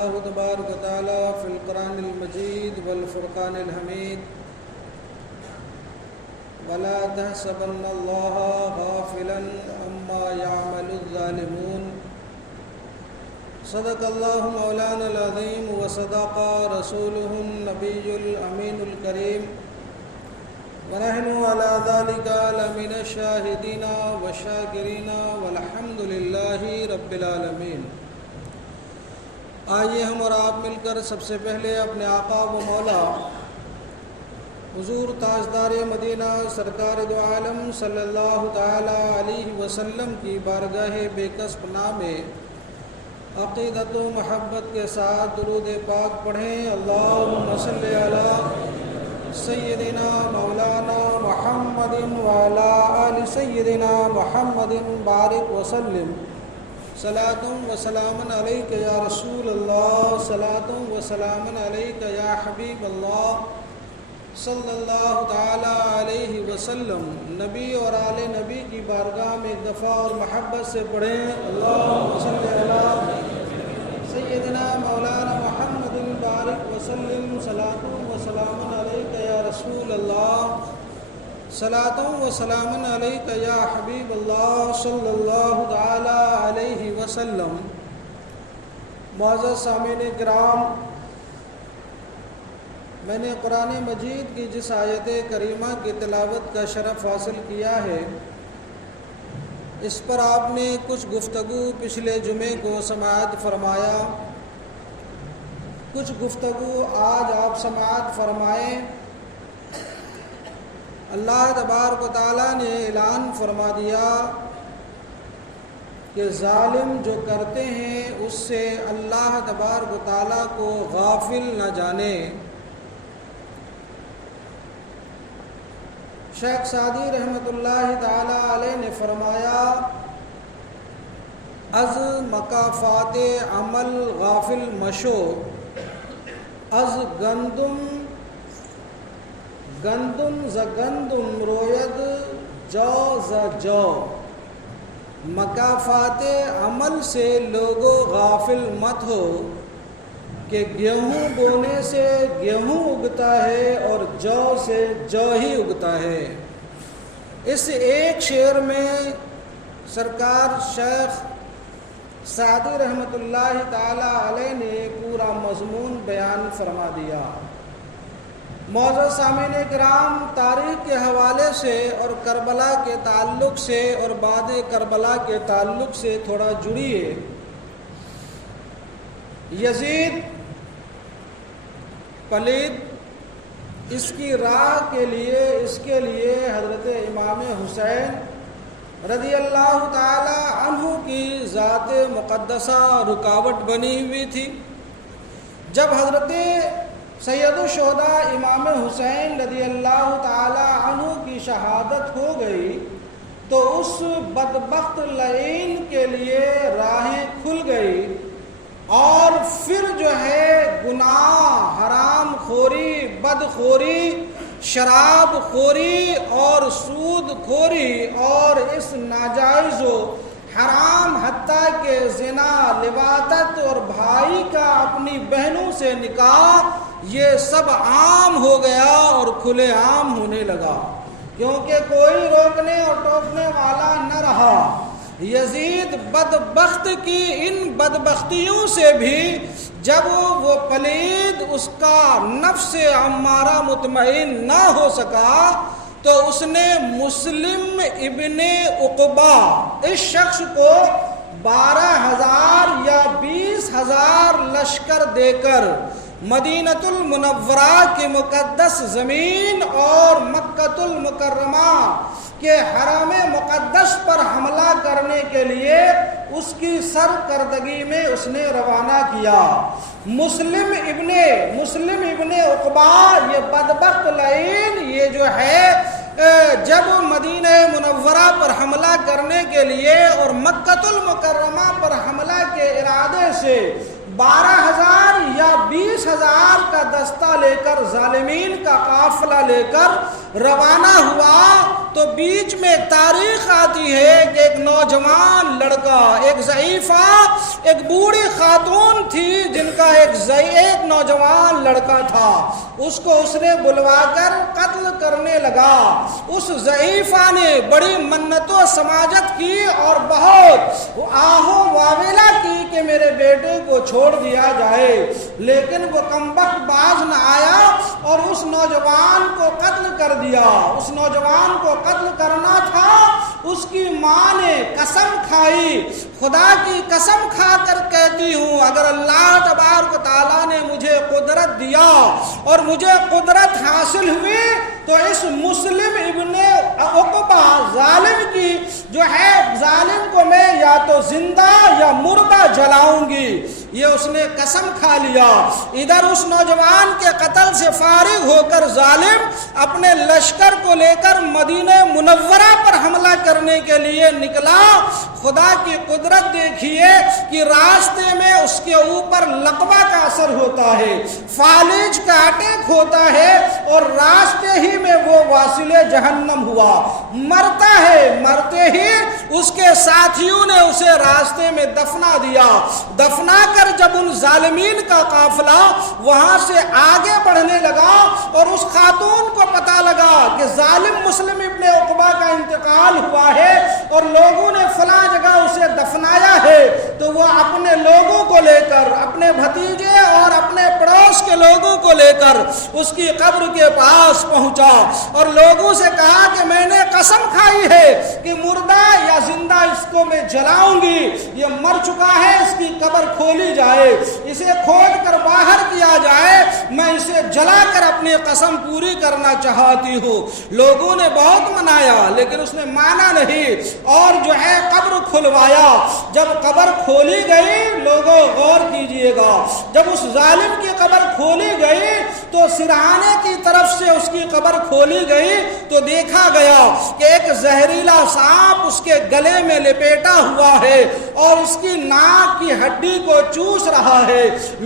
الله تبارك وتعالى في القرآن المجيد والفرقان الحميد ولا تحسبن الله غافلا عما يعمل الظالمون صدق الله مولانا العظيم وصدق رسوله النبي الأمين الكريم ونحن على ذلك لمن الشاهدين والشاكرين والحمد لله رب العالمين۔ آئیے ہم اور آپ مل کر سب سے پہلے اپنے آقا و مولا حضور تاجدار مدینہ سرکار دو عالم صلی اللہ تعالی علیہ وسلم کی بارگاہ بے کسب نام میں عقیدت و محبت کے ساتھ درود پاک پڑھیں۔ اللہم صلی علی سیدنا مولانا محمد وعلی آل سیدنا محمد بارک وسلم۔ صلاۃ و سلام علیک یا رسول اللہ، صلاۃ و سلام علیک یا حبیب اللہ صلی اللہ تعالی علیہ وسلم۔ نبی اور آل نبی کی بارگاہ میں ایک دفعہ اور محبت سے پڑھیں۔ اللہم صلی علی سیدنا مولانا محمد بارک وسلم۔ صلاۃ و سلام علیک یا رسول اللہ، صلاۃ و سلام علیک یا حبیب اللہ صلی اللہ تعالی علیہ وسلم۔ معزز سامعین کرام، میں نے قرآن مجید کی جس آیت کریمہ کی تلاوت کا شرف حاصل کیا ہے، اس پر آپ نے کچھ گفتگو پچھلے جمعے کو سماعت فرمایا، کچھ گفتگو آج آپ سماعت فرمائیں۔ اللہ تبارک و تعالیٰ نے اعلان فرما دیا کہ ظالم جو کرتے ہیں اس سے اللہ تبارک و تعالیٰ کو غافل نہ جانے۔ شیخ سعدی رحمۃ اللہ تعالیٰ علیہ نے فرمایا، از مکافات عمل غافل مشو، از گندم ز گندم روید جو ز جو۔ مکافات عمل سے لوگوں غافل مت ہو کہ گیہوں بونے سے گیہوں اگتا ہے اور جو سے جو ہی اگتا ہے۔ اس ایک شعر میں سرکار شیخ سعدی رحمۃ اللہ تعالی علیہ نے پورا مضمون بیان فرما دیا۔ معزز سامعین کرام، تاریخ کے حوالے سے اور کربلا کے تعلق سے اور بعد کربلا کے تعلق سے تھوڑا جڑیے۔ یزید پلید، اس کی راہ کے لیے، اس کے لیے حضرت امام حسین رضی اللہ تعالی عنہ کی ذات مقدسہ رکاوٹ بنی ہوئی تھی۔ جب حضرت سید الشہداء امام حسین رضی اللہ تعالی عنہ کی شہادت ہو گئی تو اس بدبخت لعین کے لیے راہیں کھل گئی، اور پھر جو ہے گناہ، حرام خوری، بدخوری، شراب خوری اور سود خوری اور اس ناجائز و حرام حتیٰ کہ زنا، لواطت اور بھائی کا اپنی بہنوں سے نکاح، یہ سب عام ہو گیا اور کھلے عام ہونے لگا، کیونکہ کوئی روکنے اور ٹوکنے والا نہ رہا۔ یزید بدبخت کی ان بدبختیوں سے بھی جب وہ پلید، اس کا نفس امارہ مطمئن نہ ہو سکا تو اس نے مسلم ابن عقبہ، اس شخص کو 12,000 یا 20,000 لشکر دے کر مدینۃ المنورہ کی مقدس زمین اور مکۃ المکرمہ کے حرم مقدس پر حملہ کرنے کے لیے اس کی سرکردگی میں اس نے روانہ کیا۔ مسلم ابن عقبہ، یہ بدبخت لعین، یہ جو ہے جب مدینہ منورہ پر حملہ کرنے کے لیے اور مکۃ المکرمہ پر حملہ کے ارادے سے 12,000 یا 20,000 کا دستہ لے کر، ظالمین کا قافلہ لے کر روانہ ہوا تو بیچ میں ایک تاریخ آتی ہے کہ ایک نوجوان لڑکا، ایک ضعیفہ، ایک بوڑھی خاتون تھی جن کا ایک نوجوان لڑکا تھا، اس کو اس نے بلوا کر قتل کرنے لگا۔ اس ضعیفہ نے بڑی منت و سماجت کی اور بہت آہو واویلا کی کہ میرے بیٹے کو چھوڑ دیا جائے، لیکن وہ کمبخت باز نہ آیا اور اس نوجوان کو قتل کر دیا۔ اس نوجوان کو قتل کرنا تھا، اس کی ماں نے قسم کھائی، خدا کی قسم کھا کر کہتی ہوں اگر اللہ تبارک و تعالیٰ نے مجھے قدرت دیا اور مجھے قدرت حاصل ہوئی تو اس مسلم ابن عقبہ ظالم کی جو ہے ظالم کو میں یا تو زندہ یا مردہ جلاؤں گی۔ یہ اس نے قسم کھا لیا۔ ادھر اس نوجوان کے قتل سے فارغ ہو کر ظالم اپنے لشکر کو لے کر مدینہ منورہ پر حملہ کرنے کے لیے نکلا۔ خدا کی قدرت دیکھیے کہ راستے میں اس کے اوپر لقوہ کا اثر ہوتا ہے، فالج کا اٹیک ہوتا ہے اور راستے ہی میں وہ واصل جہنم ہوا، مرتا ہے۔ مرتے ہی اس کے ساتھیوں نے اسے راستے میں دفنا دیا۔ دفنا کر جب ان ظالمین کا قافلہ وہاں سے آگے بڑھنے لگا اور اس خاتون کو پتہ لگا کہ ظالم مسلم ابن عقبہ کا انتقال ہوا ہے اور لوگوں نے فلاں جگہ اسے دفنایا ہے، تو وہ اپنے لوگوں کو لے کر، اپنے بھتیجے اور اپنے پڑوس کے لوگوں کو لے کر اس کی قبر کے پاس پہنچا اور لوگوں سے کہا کہ میں نے قسم کھائی ہے کہ مردہ یا زندہ اس کو میں جلاؤں گی، یہ مر چکا ہے، اس کی قبر کھولی جائے، اسے کھود کر باہر کیا جائے، میں اسے جلا کر اپنی قسم پوری کرنا چاہتی ہوں۔ لوگوں نے بہت منایا لیکن اس نے مانا نہیں اور جو ہے قبر کھلوایا۔ جب قبر کھولی گئی، لوگوں غور کیجئے گا، جب اس ظالم کی قبر کھولی گئی تو سرہانے کی طرف سے اس کی قبر کھولی گئی تو دیکھا گیا کہ ایک زہریلا سانپ اس کے گلے میں لپیٹا ہوا ہے اور اس کی ناک کی ہڈی کو چوس رہا ہے۔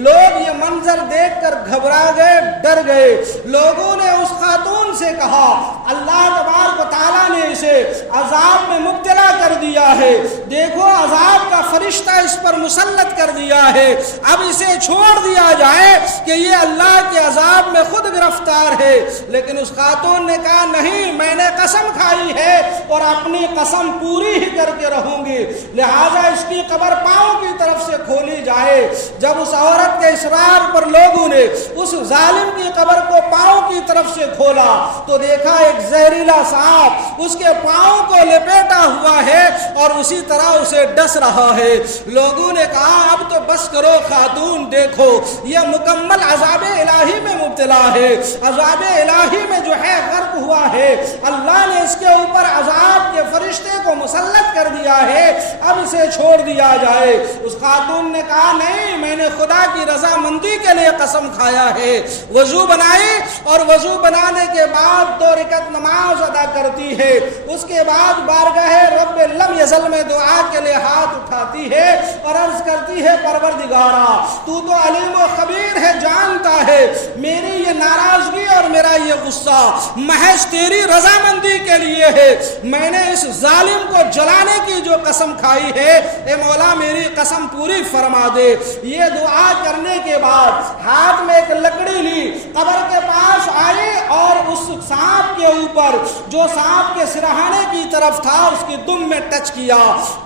لوگ یہ منظر دیکھ کر گھبرا گئے، ڈر گئے۔ لوگوں نے اس خاتون سے کہا اللہ تبارک و تعالیٰ نے اسے عذاب میں مبتلا کر دیا ہے، دیکھو عذاب کا فرشتہ اس پر مسلط کر دیا ہے، اب اسے چھوڑ دیا جائے کہ یہ اللہ کے عذاب میں خود گرفتار ہے۔ لیکن اس خاتون نے کہا نہیں، میں نے قسم کھائی ہے اور اپنی قسم پوری ہی کر کے رہوں گی، لہذا اس کی قبر پاؤں کی طرف سے کھولی جائے۔ جب اس عورت کے اصرار پر لوگوں نے اس ظالم کی قبر کو پاؤں کی طرف سے کھولا تو دیکھا ایک زہریلا سانپ اس کے پاؤں کو لپیٹا ہوا ہے اور اسی طرح اسے ڈس رہا ہے۔ لوگوں نے کہا اب تو بس کرو خاتون، دیکھو یہ مکمل عذاب الہی میں مبتلا ہے، عذاب الہی میں جو ہے غرق ہوا ہے، اللہ نے اس کے اوپر عذاب کے فرشتے کو مسلط کر دیا ہے، اب اسے چھوڑ دیا جائے۔ اس خاتون نے کہا نہیں، میں نے خدا کی رضامندی کے لیے قسم کھایا ہے۔ وضو بنائی اور وضو بنانے کے بعد 2 رکعت نماز ادا کرتی ہے، اس کے بعد بارگاہ رب لم یزل میں دعا کے لیے ہاتھ اٹھاتی ہے اور عرض کرتی ہے پروردگارا تو تو علیم و خبیر ہے، جانتا ہے میری یہ ناراضگی اور میرا یہ غصہ محض تیری رضامندی کے لیے ہے، میں نے اس ظالم کو جلانے کی جو قسم کھائی ہے، اے مولا میری قسم پوری فرما دے۔ یہ دعا کرنے کے بعد ہاتھ میں ایک لکڑی لی، قبر کے پاس آئی اور اس سانپ کے اوپر جو سانپ کے سرہانے کی طرف تھا اس کی دم میں ٹچ کیا۔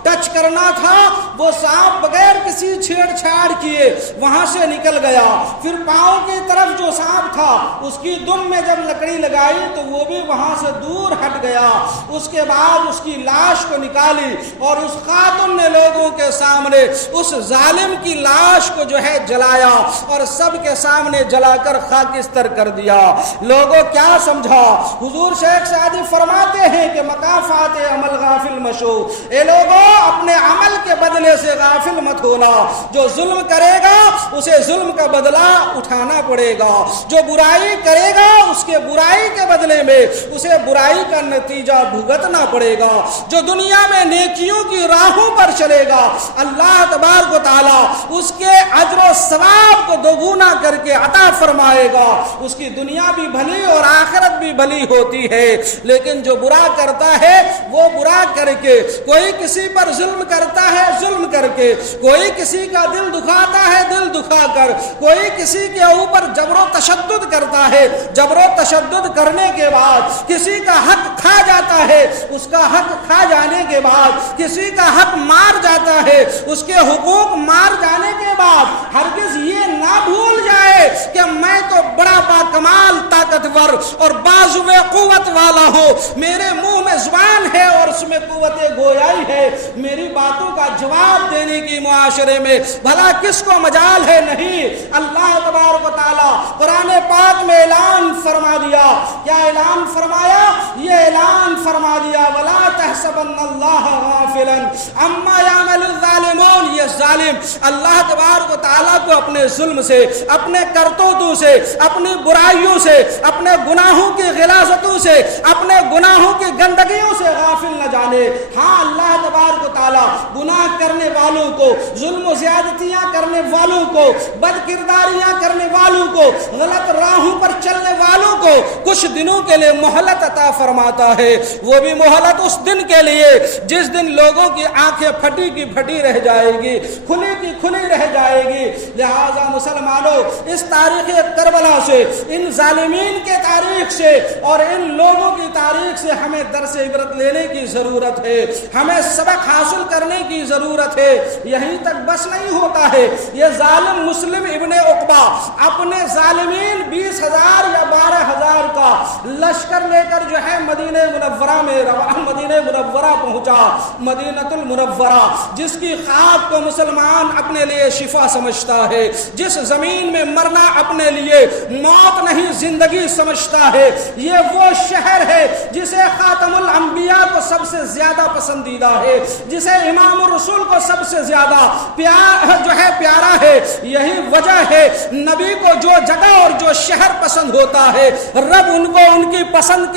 ٹچ کرنا تھا، وہ سانپ بغیر کسی چھیڑ چھاڑ کیے وہاں سے نکل گیا۔ پھر پاؤں کی طرف جو سانپ تھا اس کی دم میں جب لکڑی لگائی تو وہ بھی وہاں سے دور ہٹ گیا۔ اس کے بعد اس کی لاش کو نکالی اور اس خاتون نے لوگوں کے سامنے اس ظالم کی لاش کو جو ہے جلایا اور سب کے سامنے جلا کر خاکستر کر دیا۔ لوگوں کیا سمجھا؟ حضور شیخ سعدی فرماتے ہیں کہ مقافات عمل غافل مشو، اے لوگوں اپنے عمل کے بدلے سے غافل مت ہونا، جو ظلم کرے گا اسے ظلم کا بدلہ اٹھانا پڑے گا، جو برائی کرے گا اس کے برائی کے بدلے میں اسے برائی کا نتیجہ بھگتنا پڑے گا، جو دنیا میں نیکیوں کی راہوں پر چلے گا اللہ تبارک و تعالی اس کے اجر و ثواب کو کو دوگنا کر کے عطا فرمائے گا، اس کی دنیا بھی بھلی اور آخرت بھی بھلی ہوتی ہے۔ لیکن جو برا کرتا ہے وہ برا کر کے، کوئی کسی پر ظلم کرتا ہے ظلم کر کے، کوئی کسی کا دل دکھاتا ہے دل دکھا کر، کوئی کسی کے اوپر جبر و تشدد کرتا ہے، جبر و تشدد کرنے کے بعد کسی کا حق کھا جاتا ہے، اس کا حق کھا جانے کے بعد کسی کا حق مار جاتا ہے، اس کے حقوق مار جانے کے بعد ہرگز یہ نہ بھول جائے کہ میں تو بڑا باکمال طاقتور اور بازو قوت والا ہوں، میرے منہ میں زبان ہے اور اس میں قوت گویائی ہے، میری باتوں کا جواب دینے کی معاشرے میں بھلا کس کو مجال ہے؟ نہیں۔ اللہ تبارک و تعالی قرآن پاک میں اعلان فرما دیا، کیا اعلان فرمایا؟ یہ اعلان فرما دیا وَلَا تَحْسَبَنَّ اللَّهَ غَافِلًا عَمَّا يَعْمَلُ الظَّالِمُونَ، یہ ظالم اللہ تبارک و تعالیٰ کو اپنے ظلم سے، اپنے کرتوتوں سے، اپنی برائیوں سے، اپنے گناہوں کی غلاظتوں سے، اپنے گناہوں کی گندگیوں سے غافل نہ جانے۔ ہاں اللہ تبارک و تعالیٰ گناہ کرنے والوں کو، ظلم و زیادتیاں کرنے والوں کو، بد کرداریاں کرنے والوں کو، غلط راہوں پر چلنے والوں کو کچھ دنوں کے لیے مہلت عطا فرماتا ہے، وہ بھی مہلت اس دن کے لیے جس دن لوگوں کی آنکھیں پھٹی کی پھٹی رہ جائے گی، کھلی کی کھلی رہ جائے گی۔ لہٰذا مسلمانوں، اس تاریخ کربلا سے، ان ظالمین کے تاریخ سے اور ان لوگوں کی تاریخ سے ہمیں درس عبرت لینے کی ضرورت ہے، ہمیں سبق حاصل کرنے کی ضرورت ہے۔ یہیں تک بس نہیں ہوتا ہے، یہ ظالم مسلم ابن عقبہ اپنے ظالمین 20,000 یا 12,000 کا لشکر لے کر جو ہے مدینہ منورہ میں مدینہ منورہ پہنچا، مدینۃ المنورہ، جس کی خاک کو مسلمان اپنے لیے شفا سمجھتا ہے، جس زمین میں مرنا اپنے لیے موت نہیں زندگی سمجھتا ہے۔ یہ وہ شہر ہے جسے خاتم الانبیاء کو سب سے زیادہ پسندیدہ ہے، جسے امام الرسول کو سب سے زیادہ پیارا ہے۔ یہی وجہ ہے نبی کو جو جگہ اور جو شہر پسند ہوتا ہے، رب ان کو ان کی پسند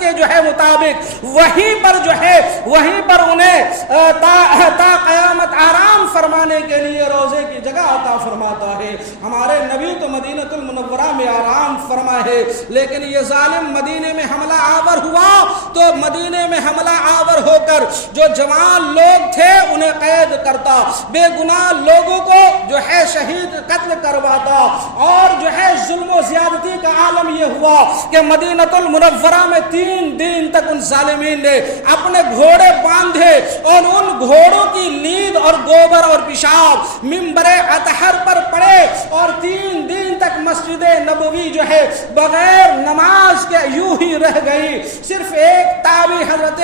کے جو ہے مطابق وہیں پر انہیں تا قیامت آرام فرمانے کے لیے روزے کی جگہ عطا فرماتا ہے۔ ہمارے نبی تو مدینۃ المنورہ میں آرام فرما ہے، لیکن یہ ظالم مدینے میں حملہ آور ہوا تو مدینے میں حملہ آور ہو کر جو جوان لوگ تھے انہیں قید کرتا، بے گناہ لوگوں کو جو ہے شہید قتل کرواتا، اور جو ہے ظلم و زیادتی کا عالم یہ ہوا کہ مدینۃ المنورہ میں 3 دن تک ان ظالمین نے اپنے گھوڑے باندھے اور ان گھوڑوں کی لید اور گوبر اور پیشاب منبر اطہر پر پڑے، اور 3 دن تک مسجد نبوی جو ہے بغیر نماز کے یوں ہی رہ گئی۔ صرف ایک تابعی حضرت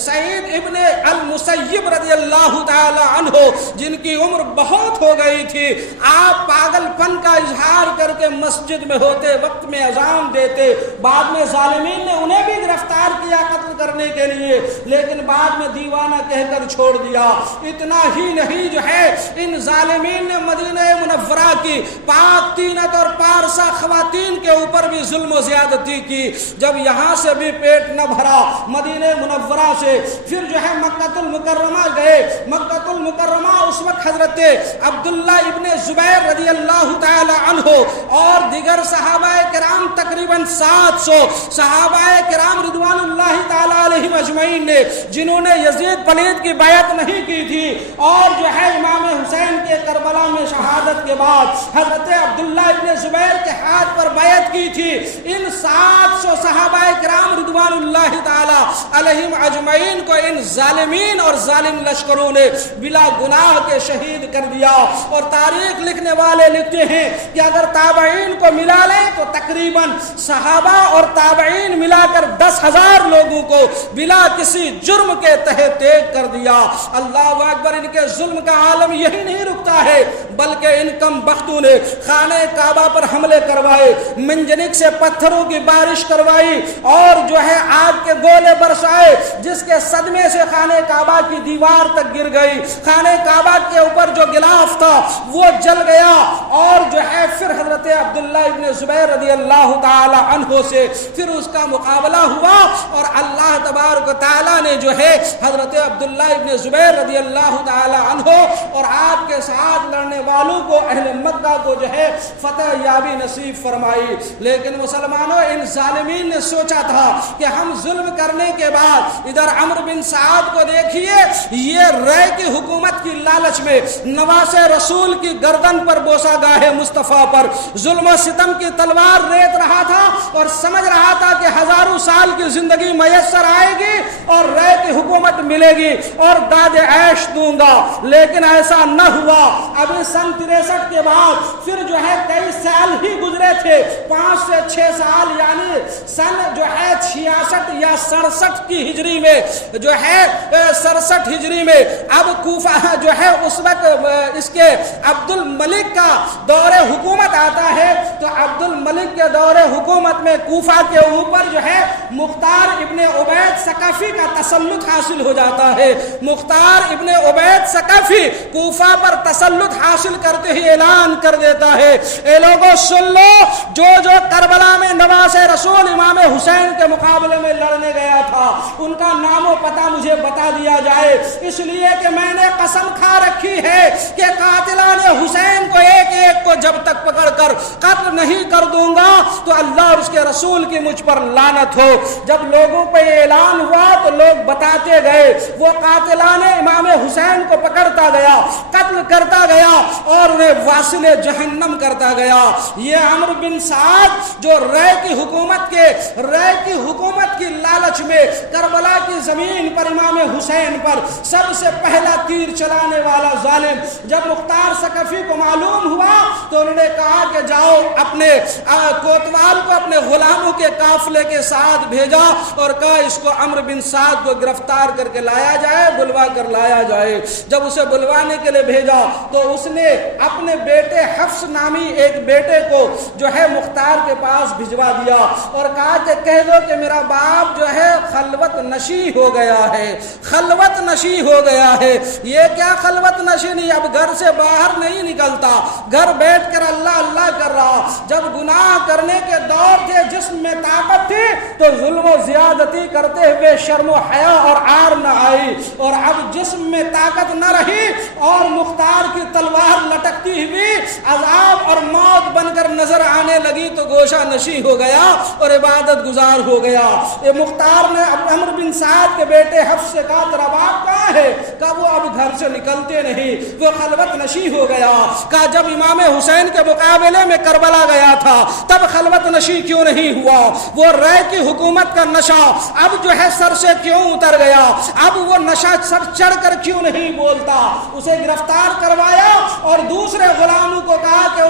سعید ابن المسیب رضی اللہ تعالی عنہ، جن کی عمر بہت ہو گئی تھی، آپ پاگل پن کا اظہار کر کے مسجد میں ہوتے وقت میں اذان دیتے، بعد میں ظالمین نے انہیں بھی گرفتار کیا قتل کرنے کے لیے، لیکن بعد میں دیوانہ کہہ کر چھوڑ دیا۔ اتنا ہی نہیں، جو ہے ان ظالمین نے مدینہ منورہ کی پاک تینت اور پارسا خواتین کے اوپر بھی ظلم و زیادتی کی۔ جب یہاں سے بھی پیٹ نہ بھرا مدینہ منورہ سے، پھر جو ہے مکہ المکرمہ گئے۔ مکہ المکرمہ اس وقت حضرت عبداللہ ابن زبیر رضی اللہ تعالی عنہ اور دیگر صحابہ کرام تقریباً 700 صحابہ کرام رضوان اللہ تعالی علیہم اجمعین نے، جنہوں نے یزید پلید کی بیعت نہیں کی تھی اور جو ہے امام حسین کے کربلا میں شہادت کے بعد حضرت عبداللہ ابن زبیر کے ہاتھ پر بیعت کی تھی، ان 700 صحابہ کرام رضوان اللہ تعالی علیہم اجمعین کو ان ظالمین اور ظالم لشکروں نے بلا گناہ کے شہید کر دیا۔ اور تاریخ لکھنے والے لکھتے ہیں کہ اگر تابعین کو ملا لیں تو تقریباً صحابہ اور تابعین ملا کر 10,000 لوگوں کو بلا کسی جرم کے تحت تیگ کر دیا۔ اللہ اکبر، ان کے ظلم کا عالم یہی نہیں رکتا ہے، بلکہ ان کم بختوں نے خانہ کعبہ پر حملے کروائے، منجنک سے پتھروں کی بارش کروائی اور جو ہے آگ کے گولے برسائے، جس کے صدمے سے خانہ کعبہ کی دیوار تک گر گئی، خانہ کعبہ کے اوپر جو غلاف تھا وہ جل گیا، اور جو ہے پھر حضرت عبداللہ ابن زبیر رضی اللہ تعالی عنہ سے پھر اس کا مقابلہ ہوا اور اللہ تبارک و تعالی نے جو ہے حضرت عبداللہ ابن زبیر رضی اللہ تعالی عنہ اور آپ کے ساتھ لڑنے والوں کو اہل مکہ کو جو ہے فتح یابی نصیب فرمائی. لیکن مسلمانوں ان ظالمین نے سوچا تھا کہ ہم ظلم کرنے کے بعد ادھر عمرو بن سعد کو دیکھیے یہ رے کی حکومت کی لالچ میں نواز رسول کی گردن پر بوسہ گاہ مصطفیٰ پر ظلم و ستم کی تلوار ریت رہا تھا اور سمجھ رہا تھا کہ ہزاروں سال کی زندگی میسر آئے گی اور رے کی حکومت ملے گی اور داد عیش دوں گا. لیکن ایسا نہ ہوا. ابھی سن 63 کے بعد پھر جو ہے کئی سال ہی گزرے تھے, 5 سے 6 سال, یعنی سن جو ہے 66 یا 67 کی ہجری میں جو ہے 67 ہجری میں اب کوفہ جو ہے اس وقت اس کے عبد الملک کا دور حکومت آتا ہے. تو عبد الملک کے دور حکومت میں کوفہ کے اوپر جو ہے مختار ابن عبید ثقفی کا تسلط حاصل ہو جاتا ہے. مختار ابن عبید ثقفی کوفہ پر تسلط حاصل کرتے ہی اعلان کر دیتا ہے, اے لوگوں سن لو, جو کربلا میں نواز رسول امام حسین کے مقابلے میں لڑنے گیا تھا ان کا نام و پتہ مجھے بتا دیا جائے, اس لیے کہ میں نے قسم کھا رکھی ہے کہ قاتلان حسین کو ایک ایک کو جب تک پکڑ کر قتل نہیں کر دوں گا تو اللہ اور اس کے رسول کی مجھ پر لعنت ہو. جب لوگوں پہ یہ اعلان ہوا تو لوگ بتاتے گئے, وہ قاتلان امام حسین کو پکڑتا گیا, قتل کرتا گیا اور انہیں واصل جہنم کرتا گیا. یہ عمرو بن سعد جو رے کی حکومت کی لالچ میں کربلا کی زمین پر امام حسین پر سب سے پہلا تیر چلانے والا ظالم, جب مختار ثقفی کو معلوم ہوا تو انہوں نے کہا کہ جاؤ اپنے کوتوال کو اپنے غلاموں کے قافلے کے ساتھ بھیجا اور کہا اس کو عمرو بن سعد کو گرفتار کر کے لایا جائے, بلوا کر لایا جائے. جب اسے بلوانے کے لیے بھیجا تو اس نے اپنے بیٹے حفص نامی ایک بیٹے کو جو ہے مختار کے پاس بھجوا دیا اور کہا کہ کہہ دو کہ میرا باپ جو ہے خلوت نشی ہو گیا ہے, خلوت نشی ہو گیا ہے. یہ کیا خلوت نشی نہیں, اب گھر سے باہر نہیں نکلتا, گھر بیٹھ کر اللہ اللہ کر رہا. جب گناہ کرنے کے دور تھے جسم میں طاقت تھی تو ظلم و زیادتی کرتے ہوئے شرم و حیا اور عار نہ آئی, اور اب جسم میں طاقت نہ رہی اور مختار کی تلوار لٹکتی ہوئی عذاب اور موت بن کر نظر آنے لگی تو گوشہ نشی ہو گیا اور عبادت گزار ہو گیا. یہ مختار نے عمرو بن سعد کے بیٹے حفص سے کہا تیرا باپ کہاں ہے؟ کہا وہ اب گھر سے نکلتے نہیں, وہ خلوت نشی ہو گیا. کہا جب امام حسین کے مقابلے میں کربلا گیا تھا تب خلوت نشی کیوں نہیں ہوا؟ وہ رے کی حکومت کا نشہ اب جو ہے سر سے کیوں اتر گیا؟ اب وہ نشہ سر چڑھ کر کیوں نہیں بولتا؟ اسے گرفتار کروایا اور دوسرے غلاموں کو کہا کہ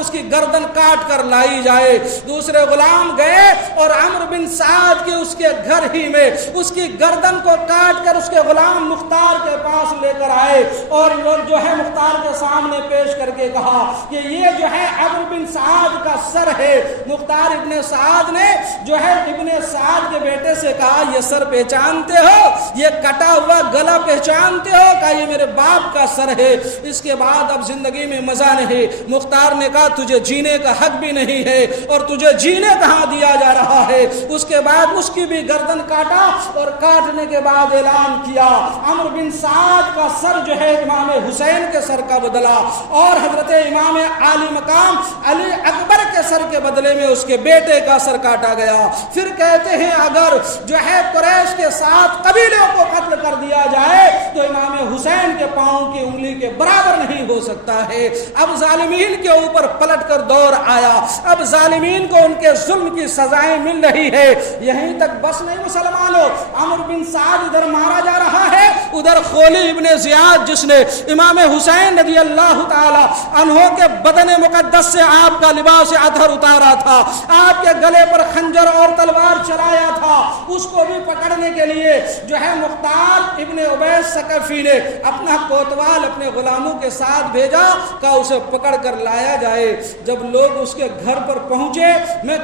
اس کی گردن کاٹ کر لائی جائے. دوسرے غلام گئے اور عمرو بن سعد کے اس کے گھر ہی میں اس کی گردن کو کاٹ کر اس کے غلام مختار کے پاس لے کر آئے اور لوگ جو ہے مختار کے سامنے پیش کر کے کہا کہ یہ جو ہے عمرو بن سعد کا سر ہے. مختار ابن سعد نے جو ہے ابن سعد کے بیٹے سے کہا یہ سر پہچانتے ہو, یہ کٹا ہوا گلا پہچانتے ہو؟ کہا یہ میرے باپ کا سر ہے. اس کے بعد اب زندگی میں مزہ نہیں. مختار نے کہا تجھے جینے کا حق بھی نہیں ہے اور تجھے جینے کہاں دیا جا رہا ہے. اس کے بعد اس کی بھی گردن کاٹا اور کاٹنے کے بعد اعلان کیا عمرو بن سعد کا سر جو ہے امام حسین کے سر کا بدلا اور حضرت امام عالی مقام علی اکبر کے سر کے بدلے میں اس کے بیٹے کا سر کاٹا گیا. پھر کہتے ہیں اگر جو ہے قریش کے 7 قبیلوں کو قتل کر دیا جائے تو امام حسین کے پاؤں کی انگلی کے برابر نہیں ہو سکتا ہے. اب ظالمین کے اوپر پلٹ کر دور آیا, اب ظالمین کو ان کے ظلم کی سزائیں مل رہی ہے. یہیں تک بس نہیں مسلمانوں, عمرو بن سعد ادھر مارا جا رہا ہے, ادھر خولی ابن زیاد جس نے امام حسین رضی اللہ تعالی عنہ کے بدن مقدس سے آپ کا لباس اطہر اتارا تھا, آپ کے گلے پر خنجر اور تلوار چلایا تھا, اس کو بھی پکڑنے کے لیے جو ہے مختار ابن عبید ثقفی نے اپنا کوتوال اپنے غلاموں کے ساتھ بھیجا, کہا اسے پکڑ کر لایا جائے. جب لوگ اس کے گھر پر پہنچے, میں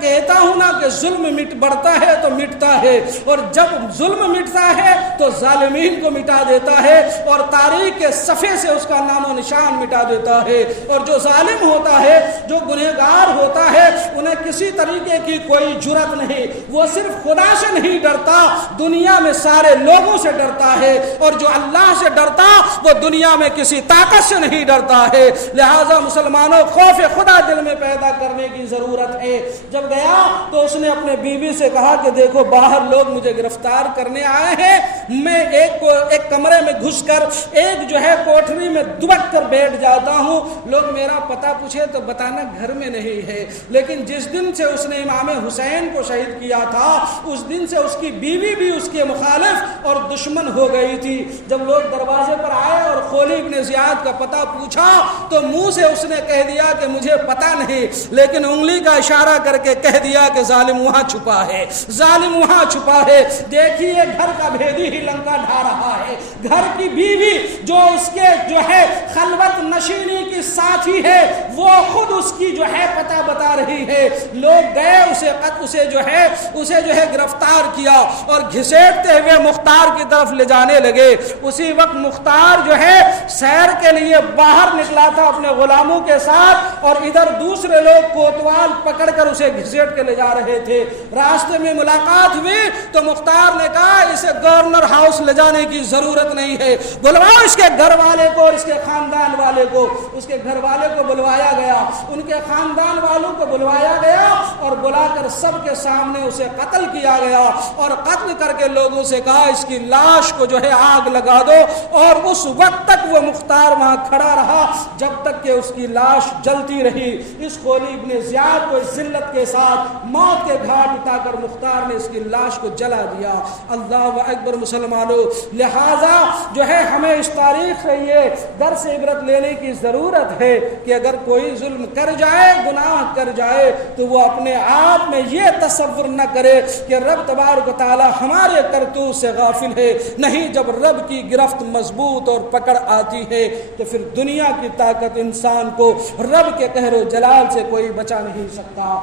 کہتا ہوں نا کہ ظلم بڑھتا ہے تو مٹتا ہے, اور جب ظلم مٹتا ہے تو ظالمین کو مٹا دیتا ہے اور تاریخ کے صفحے سے اس کا نام و نشان مٹا دیتا ہے. اور جو ظالم ہوتا ہے, جو گنہگار پرہیزگار ہوتا ہے انہیں کسی طریقے کی کوئی جرت نہیں، وہ صرف خدا سے نہیں ڈرتا، دنیا میں سارے لوگوں سے ڈرتا ہے، اور جو اللہ سے ڈرتا وہ دنیا میں کسی طاقت سے نہیں ڈرتا ہے۔ لہٰذا مسلمانوں خوف خدا دل میں پیدا کرنے کی ضرورت ہے۔ جب گیا تو اس نے اپنے بیوی سے کہا کہ دیکھو باہر لوگ مجھے گرفتار کرنے آئے ہیں، میں ایک کمرے میں گھس کر ایک جو ہے کوٹھری میں دبک کر بیٹھ جاتا ہوں، لوگ میرا پتہ پوچھے تو بتانا گھر میں نہیں ہے۔ لیکن جس دن سے اس نے امام حسین کو شہید کیا تھا اس دن سے اس کی بیوی بھی اس کے مخالف اور دشمن ہو گئی تھی۔ جب لوگ دروازے پر آئے اور خولی ابن زیاد کا پتہ پوچھا تو منہ سے اس نے کہہ دیا کہ مجھے پتہ نہیں، لیکن انگلی کا اشارہ کر کے کہہ دیا کہ ظالم وہاں چھپا ہے، ظالم وہاں چھپا ہے۔ دیکھیے گھر کا بھیدی ہی لنکا ڈھا رہا ہے، گھر کی بیوی جو اس کے جو ہے خلوت نشینی کی ساتھی ہے وہ خود اس کی جو ہے پتہ بتا رہی ہے۔ لوگ گئے اسے جو ہے گرفتار کیا اور گھسیٹتے ہوئے مختار کی طرف لے جانے لگے۔ اسی وقت مختار جو ہے سیر کے لیے باہر نکلا تھا اپنے غلاموں کے ساتھ، اور ادھر دوسرے لوگ کوتوال پکڑ کر اسے گھسیٹ کے لے جا رہے تھے۔ راستے میں ملاقات ہوئی تو مختار نے کہا اسے گورنر ہاؤس لے جانے کی ضرورت نہیں ہے، بلواؤ اس کے گھر والے کو اور اس کے خاندان والے کو۔ اس کے گھر والے کو بلوایا گیا، ان کے خاندان والوں کو بلوایا گیا اور بلا کر سب کے سامنے اسے قتل کیا گیا، اور قتل کر کے لوگوں سے کہا اس کی لاش کو جو ہے آگ لگا دو، اور اس وقت تک وہ مختار وہاں کھڑا رہا جب تک کہ اس کی لاش جلتی رہی۔ اس خولی ابن زیاد کو اس ذلت کے ساتھ موت کے گھاٹ اٹھا کر مختار نے اس کی لاش کو جلا دیا۔ اللہ اکبر مسلمانوں، لہذا جو ہے ہمیں اس تاریخ سے یہ درس عبرت لینے کی ضرورت ہے کہ اگر کوئی ظلم کر جائے، گناہ کر جائے، تو وہ اپنے آپ میں یہ تصور نہ کرے کہ رب تبارک و تعالی ہمارے کرتوت سے غافل ہے۔ نہیں، جب رب کی گرفت مضبوط اور پکڑ آتی ہے تو پھر دنیا کی طاقت انسان کو رب کے قہر و جلال سے کوئی بچا نہیں سکتا۔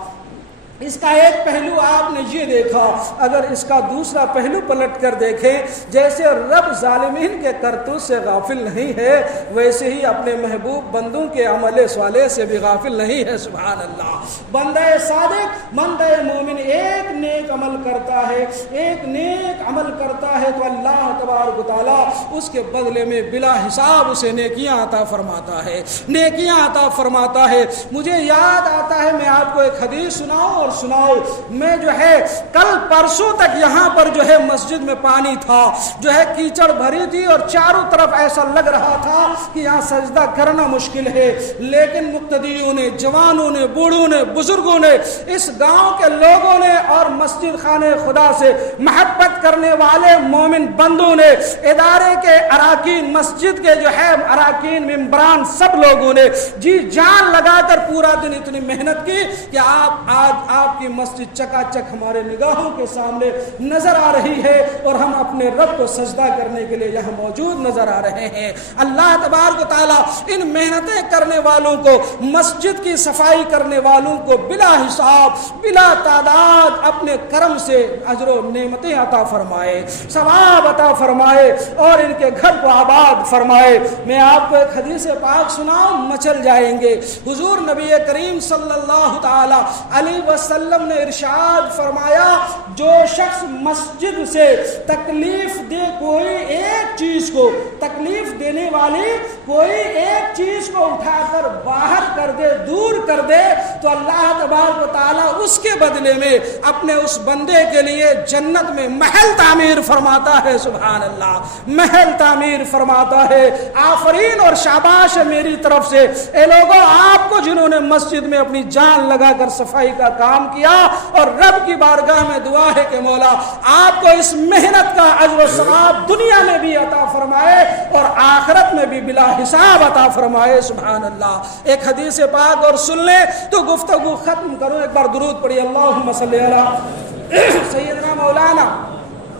اس کا ایک پہلو آپ نے یہ دیکھا، اگر اس کا دوسرا پہلو پلٹ کر دیکھیں، جیسے رب ظالمین کے کرتوت سے غافل نہیں ہے ویسے ہی اپنے محبوب بندوں کے عمل صالح سے بھی غافل نہیں ہے۔ سبحان اللہ۔ بندہ صادق، بندہ مومن ایک نیک عمل کرتا ہے، ایک نیک عمل کرتا ہے تو اللہ تبارک و تعالیٰ اس کے بدلے میں بلا حساب اسے نیکیاں عطا فرماتا ہے، نیکیاں عطا فرماتا ہے۔ مجھے یاد آتا ہے، میں آپ کو ایک حدیث سناؤں اور سناؤ، میں جو ہے کل پرسوں تک یہاں پر جو ہے مسجد میں پانی تھا، جو ہے کیچڑ بھری تھی اور چاروں طرف ایسا لگ رہا تھا کہ یہاں سجدہ کرنا مشکل ہے، لیکن مقتدیوں نے، جوانوں نے، بوڑھوں نے، بزرگوں نے، اس گاؤں کے لوگوں نے اور مسجد خانے خدا سے محبت کرنے والے مومن بندوں نے، ادارے کے اراکین، مسجد کے جو ہے اراکین، ممبران، سب لوگوں نے جی جان لگا کر پورا دن اتنی محنت کی کہ آج آپ کی مسجد چکا چک ہمارے نگاہوں کے سامنے نظر آ رہی ہے اور ہم اپنے رب کو سجدہ کرنے کے لیے یہاں موجود نظر آ رہے ہیں۔ اللہ تبارک و تعالیٰ ان محنتیں کرنے والوں کو، مسجد کی صفائی کرنے والوں کو بلا حساب، بلا تعداد اپنے کرم سے اجر و نعمتیں عطا فرمائے، ثواب عطا فرمائے اور ان کے گھر کو آباد فرمائے۔ میں آپ کو ایک حدیث پاک سناؤں، مچل جائیں گے۔ حضور نبی کریم صلی اللہ تعالی علیہ وسلم نے ارشاد فرمایا، جو شخص مسجد سے تکلیف دے کوئی ایک چیز کو، تکلیف دینے والی کوئی ایک چیز کو اٹھا کر باہر کر دے، دور کر دے، تو اللہ تبارک و تعالیٰ اس کے بدلے میں اپنے اس بندے کے لیے جنت میں محل تعمیر فرماتا ہے۔ سبحان اللہ، محل تعمیر فرماتا ہے۔ آفرین اور شاباش ہے میری طرف سے اے لوگوں آپ کو جنہوں نے مسجد میں اپنی جان لگا کر صفائی کا کام کیا، اور رب کی بارگاہ میں دعا ہے کہ مولا آپ کو اس محنت کا اجر و ثواب دنیا میں بھی عطا فرمائے اور آخرت میں بھی بلا حساب عطا فرمائے۔ سبحان اللہ۔ ایک حدیث پاک اور سن لیں تو گفتگو ختم کروں۔ ایک بار درود پڑھی، اللہم صلی علی سیدنا مولانا